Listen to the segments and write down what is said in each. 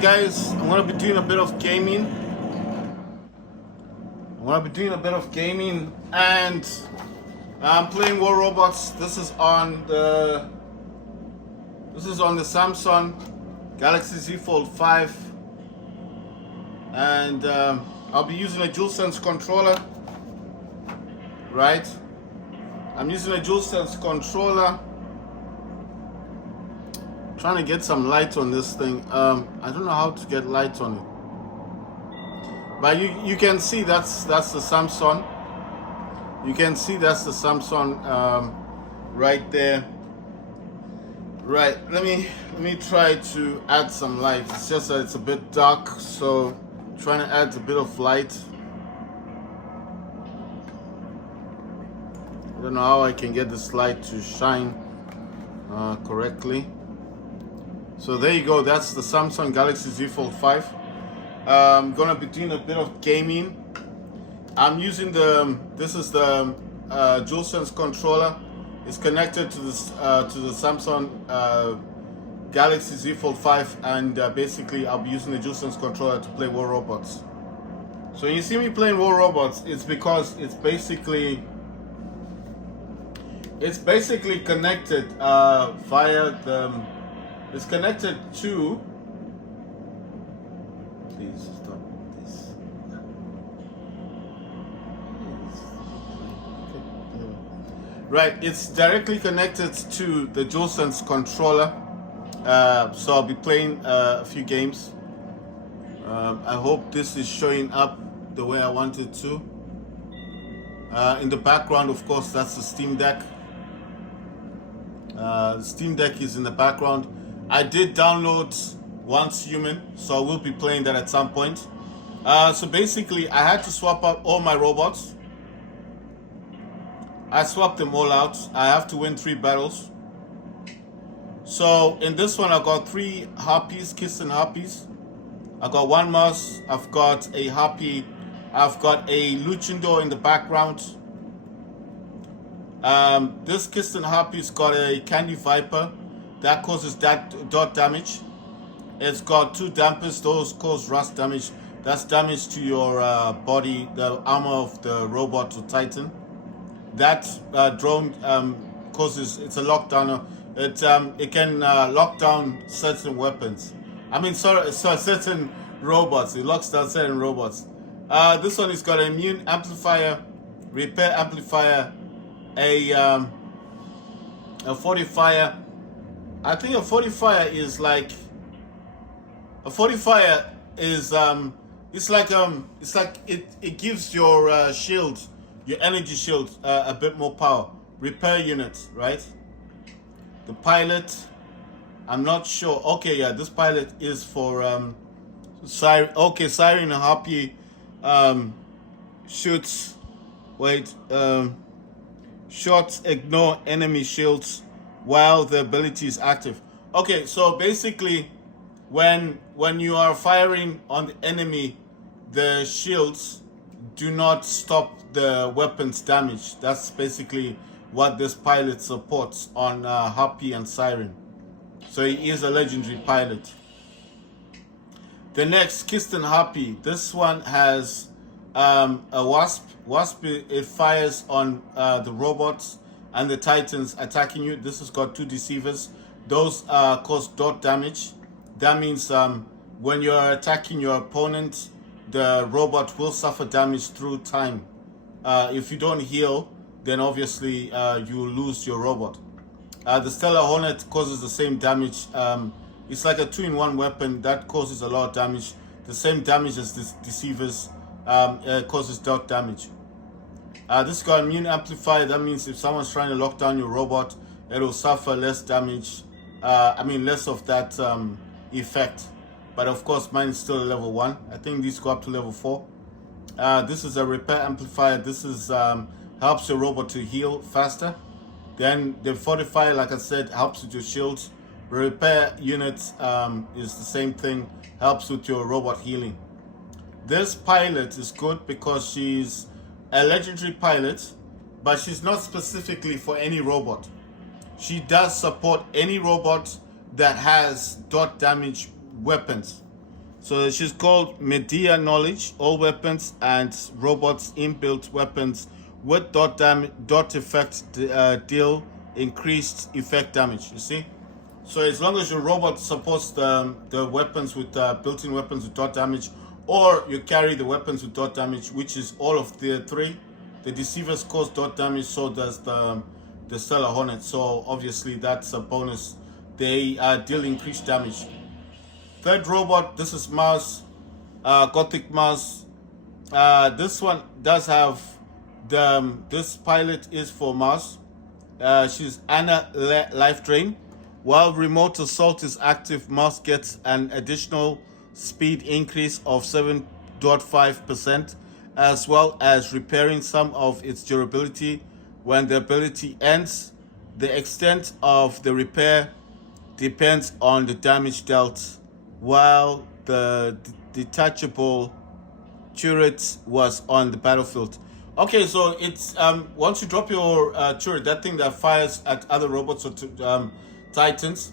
Guys, I'm gonna be doing a bit of gaming. And I'm playing War Robots. This is on the Samsung Galaxy Z Fold 5, and I'll be using a DualSense controller. Right? I'm using a DualSense controller. Trying to get some light on this thing. I don't know how to get light on it, but you can see that's the Samsung. You can see that's the Samsung right there. Right. Let me try to add some light. It's just that it's a bit dark, so I'm trying to add a bit of light. I don't know how I can get this light to shine correctly. So there you go, that's the Samsung Galaxy Z Fold 5. I'm gonna be doing a bit of gaming. I'm using this is the DualSense controller. It's connected to the Samsung Galaxy Z Fold 5, and basically I'll be using the DualSense controller to play War Robots. So when you see me playing War Robots, it's because it's basically connected via the. It's connected to. Please stop this. Right, it's directly connected to the DualSense controller. So I'll be playing a few games. I hope this is showing up the way I want it to. In the background, of course, that's the Steam Deck. The Steam Deck is in the background. I did download Once Human, so I will be playing that at some point. So basically, I had to swap out all my robots. I swapped them all out. I have to win 3 battles. So in this one, I got 3 harpies, kissing harpies. I got 1 mouse. I've got a harpy. I've got a luchador in the background. This kissing harpy's got a candy viper. That causes dot damage. It's got 2 dampers. Those cause rust damage. That's damage to your body, the armor of the robot or titan. That drone causes, it's a lockdowner. It can lock down certain weapons. I mean, sorry, certain robots. It locks down certain robots. This one has got an immune amplifier, repair amplifier, a fortifier. I think a fortifier is like it gives your shield, your energy shield, a bit more power. Repair unit, right? The pilot, I'm not sure. Okay, yeah, this pilot is for Siren. Okay, Siren and Harpy shoots. Wait, shots ignore enemy shields while the ability is active. Okay, so basically, when you are firing on the enemy, the shields do not stop the weapon's damage. That's basically what this pilot supports on Harpy and Siren. So he is a legendary pilot. The next, Kisten Harpy. This one has a wasp. Wasp, it fires on the robots and the titans attacking you. This has got 2 deceivers. Those cause dot damage. That means when you're attacking your opponent, the robot will suffer damage through time. If you don't heal, then obviously you will lose your robot. The Stellar Hornet causes the same damage. It's like a 2-in-1 weapon that causes a lot of damage. The same damage as the deceivers causes dot damage. This got immune amplifier. That means if someone's trying to lock down your robot, it'll suffer less damage. Less of that effect. But of course, mine is still a level 1. I think these go up to level 4. This is a repair amplifier. This is helps your robot to heal faster. Then the fortifier, like I said, helps with your shields. The repair unit is the same thing, helps with your robot healing. This pilot is good because she's a legendary pilot, but she's not specifically for any robot. She does support any robot that has dot damage weapons. So she's called Media Knowledge. All weapons and robots inbuilt weapons with dot effect deal increased effect damage. You see, so as long as your robot supports the weapons with built-in weapons with dot damage, or you carry the weapons with dot damage, which is all of the three, the deceivers cause dot damage. So does the Stellar Hornet. So obviously that's a bonus. They deal increased damage. Third robot, this is Mars, Gothic Mars. This one does have this pilot is for Mars. She's Anna Life Drain. While remote assault is active, Mars gets an additional speed increase of 7.5%, as well as repairing some of its durability when the ability ends. The extent of the repair depends on the damage dealt, while the detachable turret was on the battlefield. Okay, so it's once you drop your turret, that thing that fires at other robots or titans,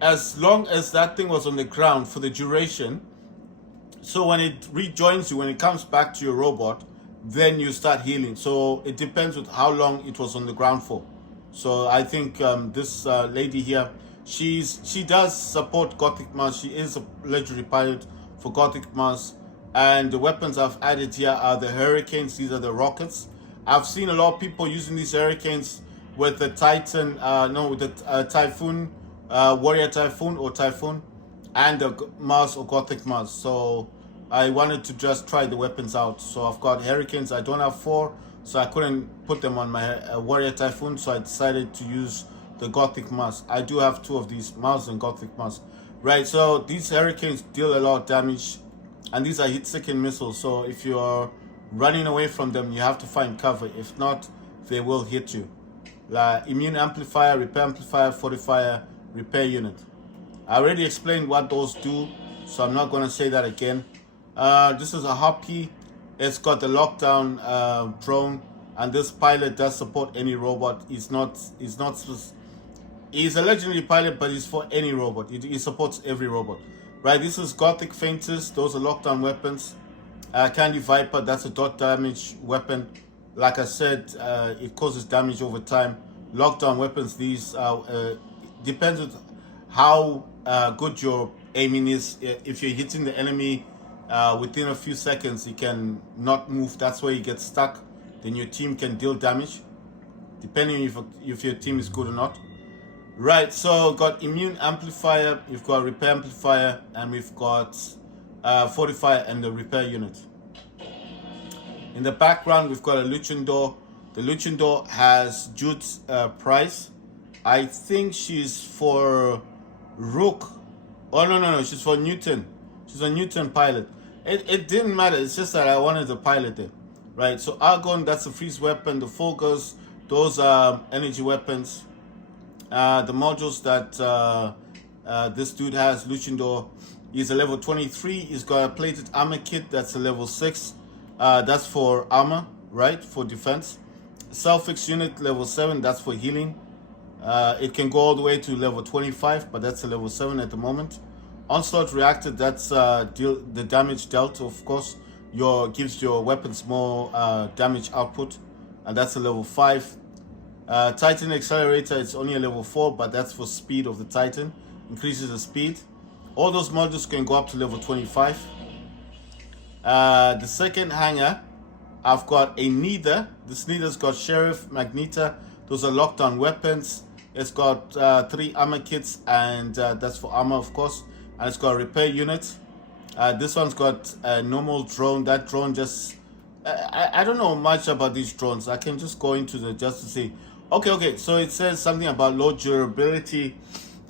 as long as that thing was on the ground for the duration, so when it rejoins you, when it comes back to your robot, then you start healing. So it depends with how long it was on the ground for. So I think this lady here, she does support Gothic Mars. She is a legendary pilot for Gothic Mars. And the weapons I've added here are the Hurricanes. These are the rockets. I've seen a lot of people using these Hurricanes with the Titan, with the Typhoon, Warrior Typhoon or Typhoon, and the Mars or Gothic Mars. So I wanted to just try the weapons out. So I've got Hurricanes. I don't have 4, so I couldn't put them on my Warrior Typhoon. So I decided to use the Gothic Mars. I do have 2 of these, Mars and Gothic Mars. Right, so these Hurricanes deal a lot of damage. And these are hit-seeking missiles, so if you're running away from them, you have to find cover. If not, they will hit you. Immune amplifier, repair amplifier, fortifier, repair unit. I already explained what those do, so I'm not going to say that again. This is a Hoppy. It's got the lockdown drone, and this pilot does support any robot. He's a legendary pilot, but he's for any robot. He supports every robot. Right, this is Gothic Fainters. Those are lockdown weapons. Candy Viper, that's a dot damage weapon. Like I said, it causes damage over time. Lockdown weapons, these depends on how good your aiming is. If you're hitting the enemy within a few seconds, you can not move. That's where you get stuck. Then your team can deal damage, depending if your team is good or not. Right, so got immune amplifier, we've got repair amplifier, and we've got fortifier and the repair unit. In the background, we've got a Luchador. The Luchador has Jude's price. I think she's for Rook. Oh, no, she's for Newton. She's a Newton pilot. It didn't matter, it's just that I wanted the pilot there. Right, so Argon, that's a freeze weapon. The Fogers, those are energy weapons. The modules that this dude has, Luchador, is a level 23. He's got a plated armor kit that's a level 6. That's for armor, right? For defense. Selfix unit level 7, that's for healing. It can go all the way to level 25, but that's a level 7 at the moment. Onslaught reactor, that's the damage dealt, of course. Gives your weapons more damage output, and that's a level 5. Titan accelerator, it's only a level 4, but that's for speed of the Titan. Increases the speed. All those modules can go up to level 25. The second hangar, I've got a Neither. This Neither's got Sheriff, Magneta. Those are lockdown weapons. It's got 3 armor kits, and that's for armor, of course. And it's got a repair unit. This one's got a normal drone. That drone just... I don't know much about these drones. I can just go into just to see. Okay, so it says something about low durability.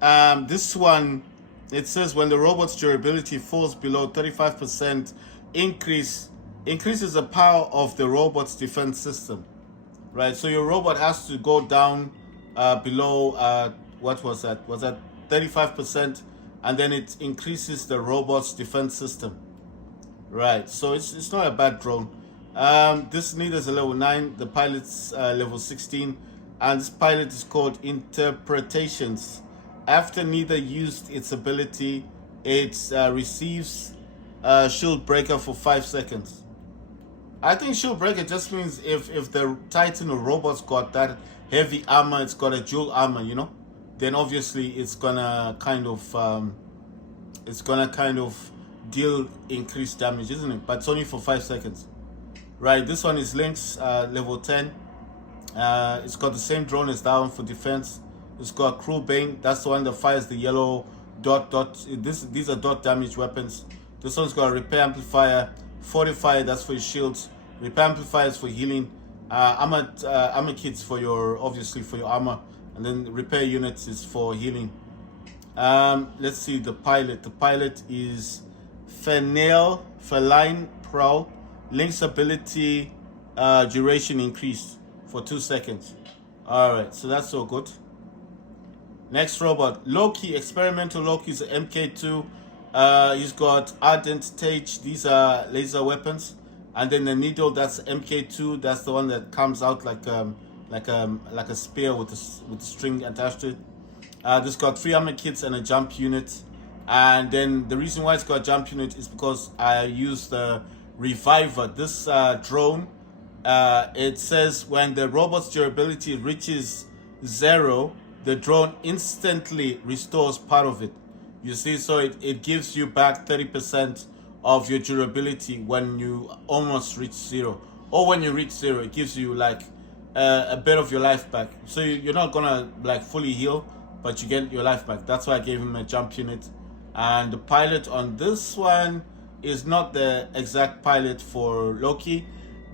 This one, it says when the robot's durability falls below 35%, increases the power of the robot's defense system. Right, so your robot has to go down below, what was that? Was that 35%? And then it increases the robot's defense system. Right, so it's not a bad drone. This Neither's a level 9, the pilot's level 16, and this pilot is called Interpretations. After Neither used its ability, it receives shield breaker for 5 seconds. I think shield breaker just means if the Titan or robot's got that heavy armor, it's got a dual armor, you know, then obviously it's gonna kind of deal increased damage, isn't it? But it's only for 5 seconds. Right, this one is Lynx, level 10. It's got the same drone as that one for defense. It's got Cruel Bane, that's the one that fires the yellow dot. These are dot damage weapons. This one's got a repair amplifier, fortifier, that's for your shields, repair amplifiers for healing, armor kits for your, obviously for your armor, and then repair units is for healing. Let's see the pilot. The pilot is Feline Prowl. Link's ability duration increased for 2 seconds. Alright, so that's so good. Next robot, Loki, experimental Loki is an MK2. He's got Ardent Tage, these are laser weapons. And then the needle, that's MK2, that's the one that comes out like a spear with a string attached to it. This got 3 armor kits and a jump unit. And then the reason why it's got a jump unit is because I use the Reviver. This drone, it says when the robot's durability reaches 0, the drone instantly restores part of it. You see, so it gives you back 30% of your durability when you almost reach 0. Or when you reach 0, it gives you like a bit of your life back. So you're not gonna like fully heal, but you get your life back. That's why I gave him a jump unit. And the pilot on this one is not the exact pilot for Loki,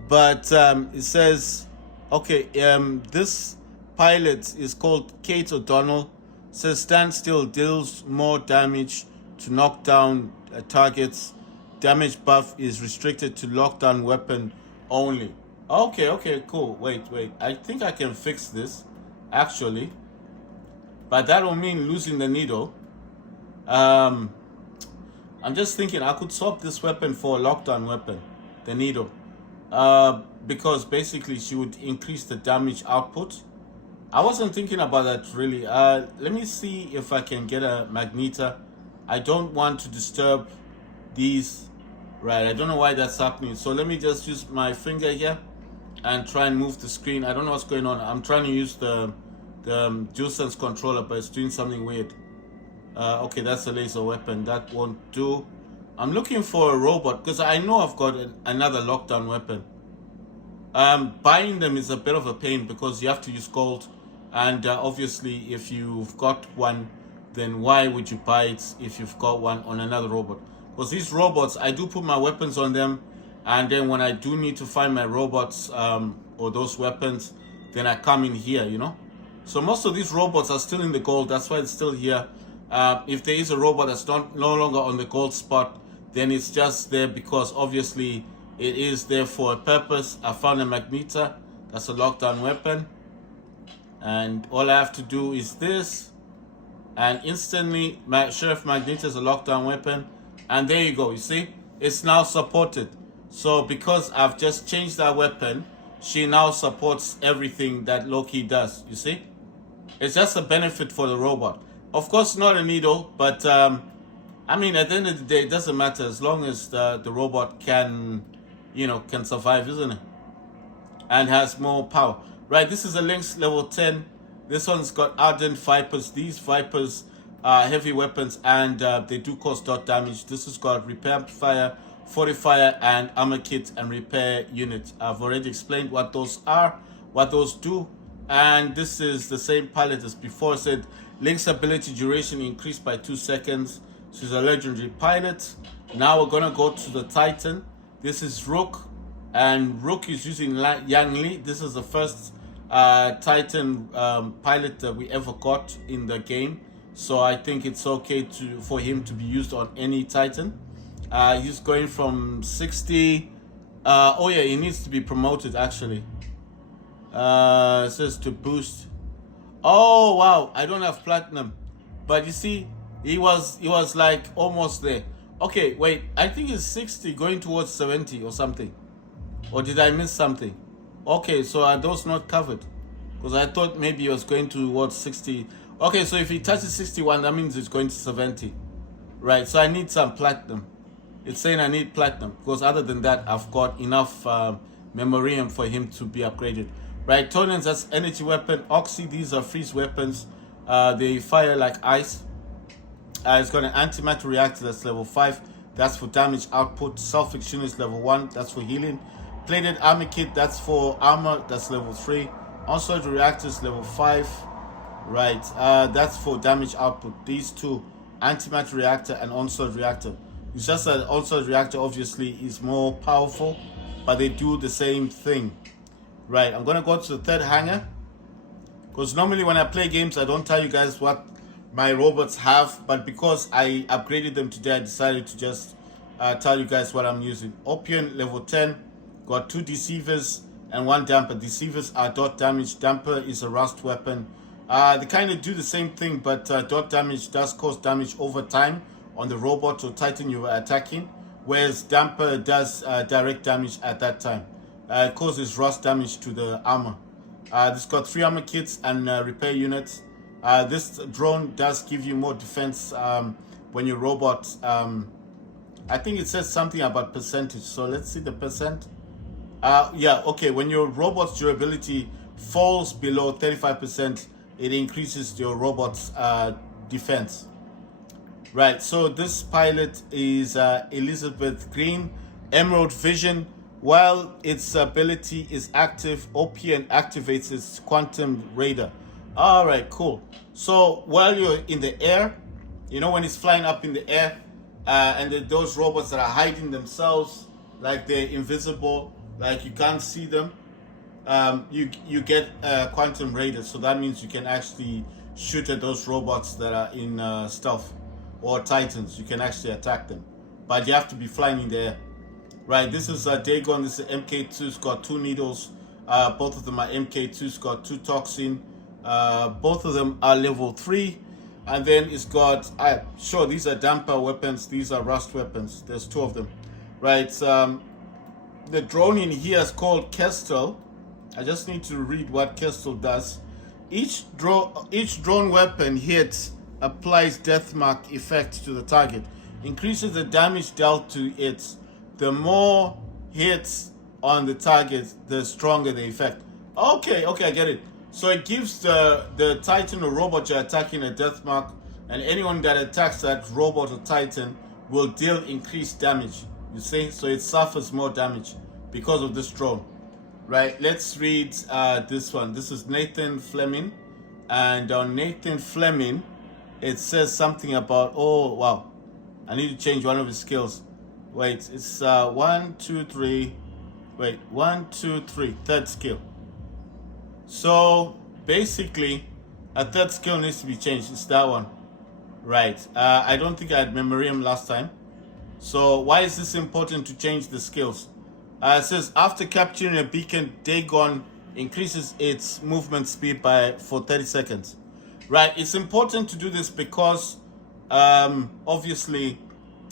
but it says, okay, this pilot is called Kate O'Donnell. It says stand still, deals more damage to knock down targets. Damage buff is restricted to lockdown weapon only. Okay, cool. Wait. I think I can fix this, actually. But that will mean losing the needle. I'm just thinking I could swap this weapon for a lockdown weapon, the needle. Because basically she would increase the damage output. I wasn't thinking about that really. Let me see if I can get a magnetar. I don't want to disturb these. Right, I don't know why that's happening. So let me just use my finger here and try and move the screen. I don't know what's going on. I'm trying to use the DualSense controller, but it's doing something weird. Okay, that's a laser weapon. That won't do. I'm looking for a robot because I know I've got another lockdown weapon. Buying them is a bit of a pain because you have to use gold. And obviously, if you've got one, then why would you buy it if you've got one on another robot? Because these robots, I do put my weapons on them. And then when I do need to find my robots or those weapons, then I come in here, you know. So most of these robots are still in the gold. That's why it's still here. If there is a robot that's no longer on the gold spot, then it's just there because obviously it is there for a purpose. I found a magnetar. That's a lockdown weapon. And all I have to do is this. And instantly, Sheriff Magnetar is a lockdown weapon. And there you go. You see? It's now supported. So because I've just changed that weapon, she now supports everything that Loki does. You see? It's just a benefit for the robot. Of course, not a needle, but I mean, at the end of the day, it doesn't matter as long as the robot can, can survive, isn't it? And has more power. Right, this is a Lynx level 10. This one's got Ardent Vipers. These Vipers are heavy weapons and they do cause dot damage. This has got repair amplifier, fortifier, and armor kit and repair unit. I've already explained what those are, what those do. And this is the same pilot as before. It said Link's ability duration increased by 2 seconds. She's a legendary pilot. Now we're gonna go to the Titan. This is Rook, and Rook is using Yang Li. This is the first Titan pilot that we ever got in the game. So I think it's okay for him to be used on any Titan. He's going from 60. Oh yeah, he needs to be promoted actually. It says to boost. Oh wow, I don't have platinum, but you see, he was like almost there. Okay, wait, I think it's 60 going towards 70 or something, or did I miss something? Okay, so are those not covered? Because I thought maybe he was going towards 60. Okay, so if he touches 61, that means it's going to 70, right? So I need some platinum. It's saying I need platinum, because other than that, I've got enough memoriam for him to be upgraded. Right, Tonians, that's energy weapon. Oxy, these are freeze weapons. They fire like ice. It's got an antimatter reactor that's level 5. That's for damage output. Self-fiction is level 1. That's for healing. Plated armor kit, that's for armor. That's level 3. Onslaught reactors level 5. Right, that's for damage output. These two, antimatter reactor and onslaught reactor. It's just that onslaught reactor obviously is more powerful, but they do the same thing. Right, I'm gonna go to the third hangar, because normally when I play games I don't tell you guys what my robots have, but because I upgraded them today, I decided to just tell you guys what I'm using. Opium level 10, got 2 deceivers and 1 damper. Deceivers are dot damage. Damper is a rust weapon. They kind of do the same thing, but dot damage does cause damage over time on the robot or titan you are attacking, whereas damper does direct damage at that time. It causes rust damage to the armor. This got 3 armor kits and repair units. This drone does give you more defense when your robot, I think it says something about percentage, so let's see the percent. Yeah, okay, when your robot's durability falls below 35%, it increases your robot's defense. Right, so this pilot is Elizabeth Green, Emerald Vision. While its ability is active, OPN activates its quantum radar. All right, cool. So while you're in the air, you know, when it's flying up in the air, and those robots that are hiding themselves, like they're invisible, like you can't see them, you get quantum radar. So that means you can actually shoot at those robots that are in stealth or titans. You can actually attack them, but you have to be flying in the air. Right, this is Dagon. This is MK2. It's got 2 needles. Both of them are MK2. It's got 2 toxin. Both of them are level 3. And then it's got, sure, these are damper weapons. These are rust weapons. There's 2 of them. Right, the drone in here is called Kestrel. I just need to read what Kestrel does. Each drone weapon hit applies deathmark effect to the target. Increases the damage dealt to it. The more hits on the target, the stronger the effect. Okay, I get it. So it gives the Titan or robot you're attacking a death mark, and anyone that attacks that robot or Titan will deal increased damage. You see? So it suffers more damage because of this drone. Right, let's read this one. This is Nathan Fleming. And on Nathan Fleming, it says something about, oh, wow. I need to change one of his skills. Wait, it's 1, 2, 3. Wait, 1, 2, 3. Third skill. So basically, a third skill needs to be changed. It's that one. Right. I don't think I had memoriam last time. So why is this important to change the skills? It says after capturing a beacon, Dagon increases its movement speed for 30 seconds. Right. It's important to do this because obviously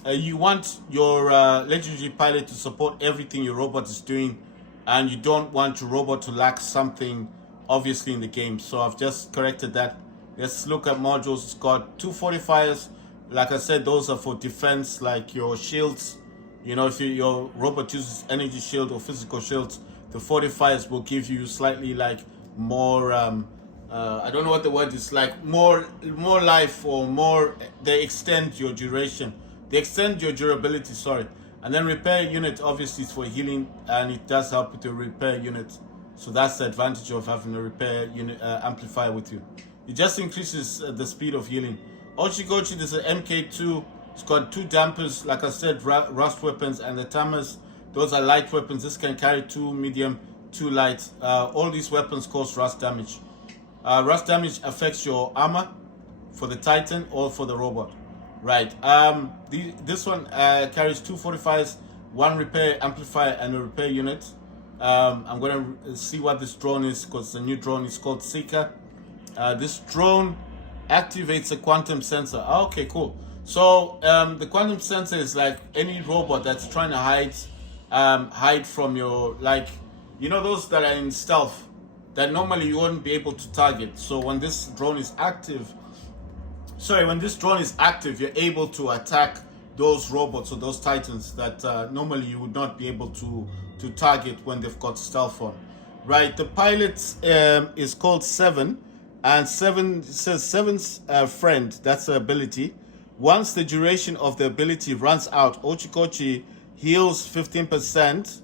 you want your legendary pilot to support everything your robot is doing, and you don't want your robot to lack something obviously in the game. So I've just corrected that. Let's look at modules. It's got 2 fortifiers. Like I said, those are for defense, like your shields. You know, if your robot uses energy shield or physical shields, the fortifiers will give you slightly like more I don't know what the word is, like more life, or more, they extend your duration. They extend your durability, sorry. And then repair unit obviously is for healing, and it does help with your repair unit. So that's the advantage of having a repair unit amplifier with you. It just increases the speed of healing. Ochigochi, there's an MK2. It's got 2 dampers, like I said, rust weapons, and the Tamas. Those are light weapons. This can carry 2 medium, 2 light. All these weapons cause rust damage. Rust damage affects your armor for the Titan or for the robot. Right. This one carries 2 fortifiers, 1 repair amplifier, and a repair unit. I'm going to see what this drone is, because the new drone is called Seeker. This drone activates a quantum sensor. Okay, cool. So the quantum sensor is like any robot that's trying to hide from your, like, you know, those that are in stealth that normally you wouldn't be able to target. So when this drone is active, you're able to attack those robots or those titans that normally you would not be able to target when they've got stealth on. Right, the pilot is called Seven, and Seven says Seven's friend, that's the ability. Once the duration of the ability runs out, Ochikochi heals 15%,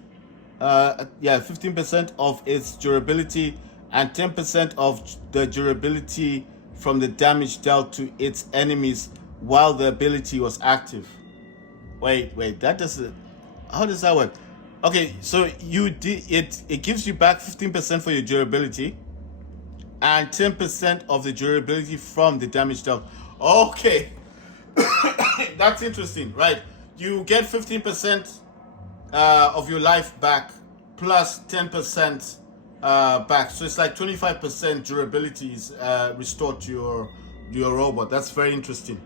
15% of its durability and 10% of the durability from the damage dealt to its enemies while the ability was active. Wait, that doesn't. How does that work? Okay, so it gives you back 15% for your durability and 10% of the durability from the damage dealt. Okay, that's interesting, right? You get 15% of your life back plus 10% back, so it's like 25% durability is restored to your robot. That's very interesting.